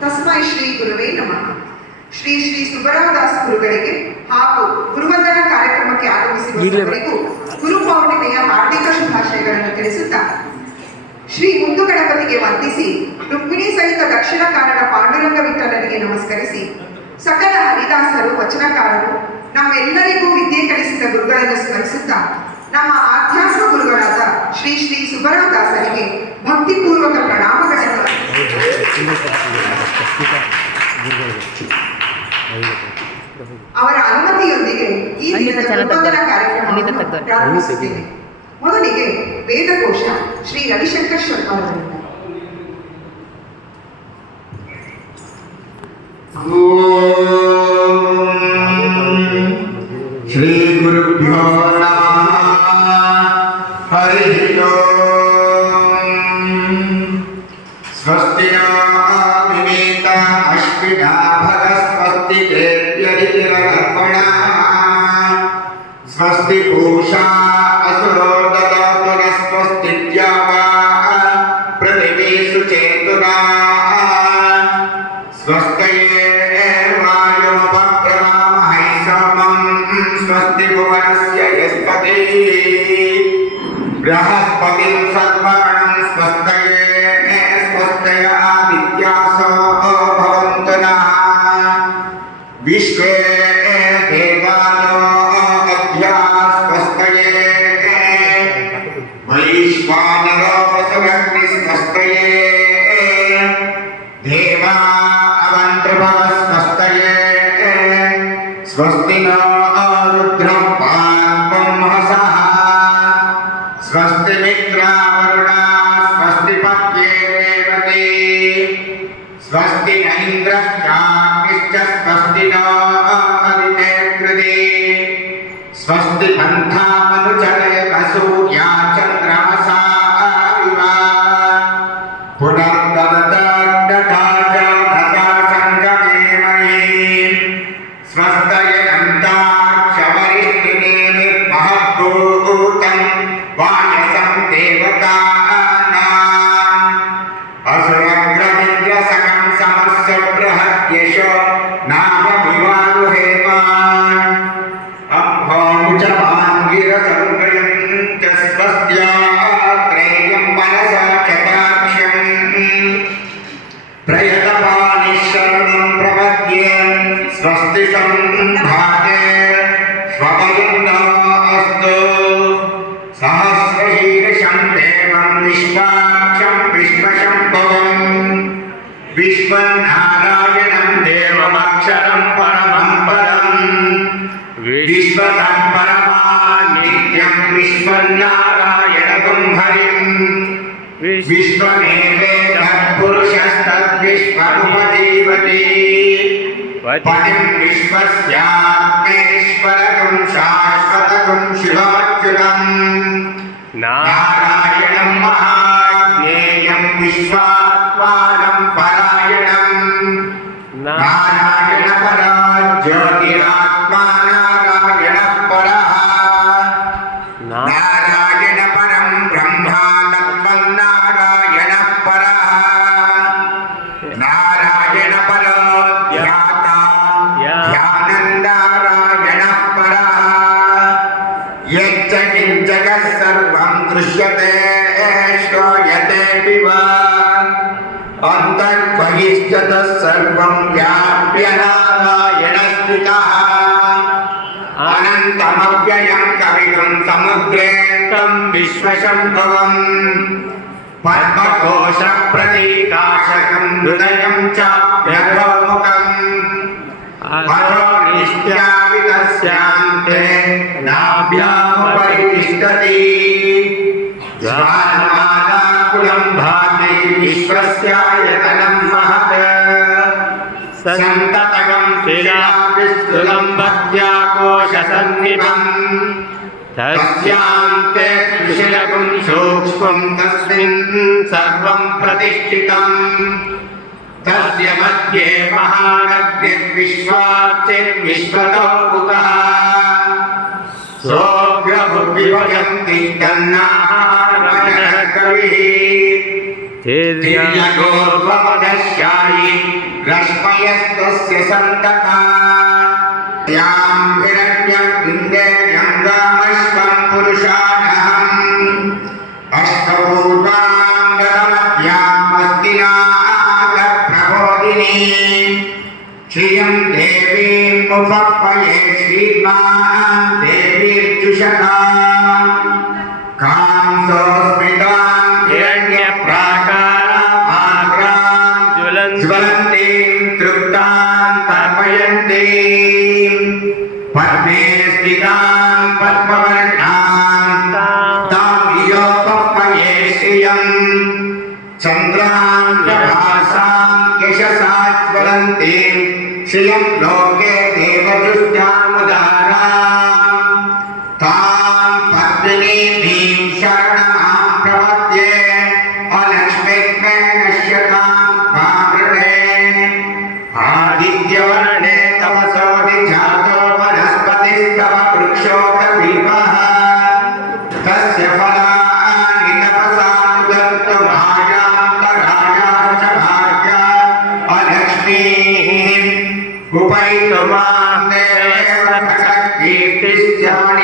ತಸ್ಮೈ ಶ್ರೀ ಗುರುವೇ ನಮಃ. ಶ್ರೀ ಶ್ರೀ ಸುಬ್ಬರಾಮದಾಸ ಗುರುಗಳಿಗೆ ಹಾಗೂ ಗುರುವಂದನಾ ಕಾರ್ಯಕ್ರಮಕ್ಕೆ ಆಗಮಿಸಿರುವವರಿಗೂ ಗುರು ಪೌರ್ಣಿಮೆಯ ಹಾರ್ದಿಕ ಶುಭಾಶಯಗಳನ್ನು ತಿಳಿಸುತ್ತಾ ಶ್ರೀ ಮುದ್ದು ಗಣಪತಿಗೆ ವಂದಿಸಿ ರುಕ್ಮಿಣಿ ಸಹಿತ ದಕ್ಷಿಣ ಕನ್ನಡ ಪಾಂಡುರಂಗ ವಿಠಲನಿಗೆ ನಮಸ್ಕರಿಸಿ ಸಕಲ ಹರಿದಾಸರು ವಚನಕಾರರು ನಮ್ಮೆಲ್ಲರಿಗೂ ವಿದ್ಯೆ ಕಲಿಸಿದ ಗುರುಗಳನ್ನು ಸ್ಮರಿಸುತ್ತಾ ನಮ್ಮ ಆಧ್ಯಾತ್ಮ ಗುರುಗಳಾದ ಶ್ರೀ ಶ್ರೀ ಸುಬ್ಬರಾಮದಾಸರಿಗೆ ಭಕ್ತಿಪೂರ್ವಕ ಪ್ರಣಾಮಗಳನ್ನು ಅವರ ಅನುಮತಿಯೊಂದಿಗೆ ಈ ದಿನದ ಗುರುವಂದನಾ ಕಾರ್ಯಕ್ರಮವನ್ನು ಪ್ರಾರಂಭಿಸುತ್ತೇನೆ. ಮೊದಲಿಗೆ ವೇದಘೋಷ ಶ್ರೀ ರವಿಶಂಕರ್ ಶರ್ಮಾ ಅವರಿಂದ. ಶ್ರೀ ಗುರುಭ್ಯೋ ನಮಃ. ಹರಿ ಓಂ. ಸ್ವಸ್ತಿ ನ ವಿವೇಕ ಅಶ್ವಿನಾ ಭಗ ಸ್ವಸ್ತಿ ದೇವ್ಯರಿತಿರರ್ಪಣ ಸ್ವಸ್ತಿ ಭೂಷಾ ಅಸುರೋ ದದಾತು ನ ಸ್ವಸ್ತಿ ದ್ಯಾವಾ ಪೃಥಿವೀ ಸುಚೇತುನಾ ಸ್ವಸ್ತಯೇ ವಾಯುಮುಪಕ್ರಮಾಮಹೈ ಸೋಮಂ ಸ್ವಸ್ತಿ ಭುವನಸ್ಯ ಯಸ್ಪತಿ ಬೃಹಸ್ಪತಿಂ ಸರ್ವಗಣಂ ಸ್ವಸ್ತಯೇ ಸ್ವಸ್ತಯ ಆದಿತ್ಯಾಸೋ ಭವಂತು ನಃ ವಿಶ್ವೇ ದೇವಾನೋ ಅದ್ಯಾ ಸ್ವಸ್ತಯೇ ವೈಶ್ವಾನರೋ ವಸುರಗ್ನಿ ಸ್ವಸ್ತಯೇ ದೇವಾ ಅವನ್ತ್ರಿಭವಸ್ವಸ್ತಯೇ ಸ್ವಸ್ತಿ ನ ರುದ್ರಂ ಪಾರ್ವಂ ಹಸಃ ಸ್ವಸ್ತಿ ಮಿತ್ರಾವರುಣ ಸ್ವಸ್ತಿ ಪತ್ಯೇ ರೇವತಿ ಸ್ವಸ್ತಿ ನ ಇಂದ್ರಶ್ಚಾಗ್ನಿಶ್ಚ ಸ್ವಸ್ತಿ ನ ಅದಿತೆ ಕೃತಿ ಸ್ವಸ್ತಿ ಪಂಥಾಮನುಚರೇ ಸೂರ್ಯಾ ಚಂದ್ರಮಸಾ ಇವ ಸ್ವಸ್ತಯೇ ಅಂತಾಕ್ಷವರಿಷ್ಠಿನೇ ನಿರ್ಮಹದ್ಭೂತಂ ವಾಯಸಂ ದೇವತಾನಾಂ ಅಸುರಗ್ರಮಿಂದ್ರಸಕಂ ಸಮಸ್ಯ ಬೃಹದ್ಯಶೋ ನಾಮ ವಿವಾದುಹೇಮಾನ್ ಅಂಭೋಮುಚಮಾಂಗಿರಸಂಗಯಂ ಚ ಸ್ವಸ್ತ್ಯಾತ್ರೇಯಂ ಮನಸಾ ಚತಾಕ್ಷಂ ಪ್ರಯತಪಾನಿಶರಣಂ ಪ್ರಪದ್ಯೆ ಸ್ವಸ್ತಿ ಸಂಭಾಗೆ ಸ್ವಭಯನ್ನೋ ಅಸ್ತು ಸಹಸ್ರಶೀರ್ಷಂ ದೇವಂ ವಿಶ್ವಾಕ್ಷಂ ವಿಶ್ವಶಂಭವಂ ವಿಶ್ವನಾರಾಯಣಂ ದೇವಮಕ್ಷರಂ ಪರಮಂ ಪರಂ ವಿಶ್ವತಃ ಪರಮಾ ನಿತ್ಯಂ ವಿಶ್ವನಾರಾಯಣಗಂ ಹರಿಂ ವಿಶ್ವಮೇವೇದಃ ಪುರುಷಸ್ತದ್ವಿಶ್ವರುಪಜೀವತಿ ಪತಿಂ ವಿಶ್ವಸ್ಯಾತ್ಮೇಶ್ವರಗಂ ಶಾಶ್ವತಗಂ ಶಿವಾಚ್ಯುತಂ ನಾರಾಯಣಂ ಮಹಾಜ್ಞೇಯಂ ವಿಶ್ವಾತ್ಮಾನಂ ಪರಾಯಣಂ ನಾರಾಯಣ ಪರಾ ಜ್ಯೋತಿರಾತ್ಮಾ ನಾರಾಯಣ ಪರಃ ನಾರಾಯಣ ಪರಂ ಬ್ರಹ್ಮ ತತ್ವಂ ನಾರಾಯಣ ಪರಃ ನಾರಾಯಣ ಪರೋ ಧ್ಯಾತಾ ಧ್ಯಾನಂದಾರಾಯಣ ಪರಃ ಯಚ್ಚ ಕಿಂಚಗಃ ಸರ್ವಂ ದೃಶ್ಯತೆ ಶ್ರೂಯತೆ ವಾ ಅಂತರ್ಬಹಿಶ್ಚ ಸರ್ವಂ ವ್ಯಾಪ್ಯ ನಾರಾಯಣ ಸ್ಥಿತಃ ಅನಂತಮವ್ಯಯಂ ಕವಿಗಂ ಸಮುದ್ರೇಂತಂ ವಿಶ್ವಶಂಭವಂ ಪದ್ಮಕೋಶ ಪ್ರತೀಕಾಶಕಂ ಹೃದಯಂ ಚಾಪ್ಯಗೋಮುಖಂ ಅರೋನಿಷ್ಟ್ಯಾವಿತಸ್ಯಾಂತೆ ನಾಭ್ಯಾಮುಪರಿ ತಿಷ್ಠತಿ ಜ್ವಾಲಮಾಲಾಕುಲಂ ಭಾತಿ ವಿಶ್ವಸ್ಯಾಯತನಂ ಮಹತ್ ಸಂತತಗಂ ಶಿಲಾಭಿಸ್ಥುಲಂ ಭಕ್ತ್ಯಾಕೋಶಸನ್ನಿಭಂ ತಸ್ಯಾಂತೆ ಕುಶಲಕಂ ಸೂಕ್ಷ್ಮಂ ತಸ್ಮಿನ್ ಸರ್ವಂ ಪ್ರತಿಷ್ಠಿತಂ ತಸ್ಯ ಮಧ್ಯೆ ಮಹಾನಗ್ನಿರ್ವಿಶ್ವಾಚಿರ್ವಿಶ್ವತೋ ಮುಖಃ ಸೋಗ್ರಭುವಿವಯಂತಿ ತನ್ನಾಹಾರಮನಃ ಕವಿಃ ತಿರ್ಯಗೋರ್ವಮದಶ್ಯಾಯಿ रश्मयस्तस्य सन्तता यां हिरण्यं इन्द्रियं गामश्वं पुरुषाणहम् अष्टपूर्वां गतमध्याम् अस्तिनागप्रबोधिनी श्रियं देवीं मुफप्पये श्रीमान् देवीर्जुषता कांसोस्मृतां हिरण्यप्राकारां ज्वलन्तीं तृप्तां तर्पयन्तीं पद्मे स्थितां पद्मवर्णां तां वियोपप्पये श्रियं चन्द्रां प्रभासां यशसा ज्वलन्तीं श्रियं लोके देवदृष्टामुदारां तां पद्मिनीं शरणमां प्रपद्ये अलक्ष्मीत्वे नश्यतां वामृणे आदित्यवर्णे तपसोऽधिजातो वनस्पतिस्तव वृक्षोऽतविवः तस्य फलानि तपसानुदत्तमायान्तराया च भार्या अलक्ष्मीः उपैतुमां देव कीर्तिश्चाणि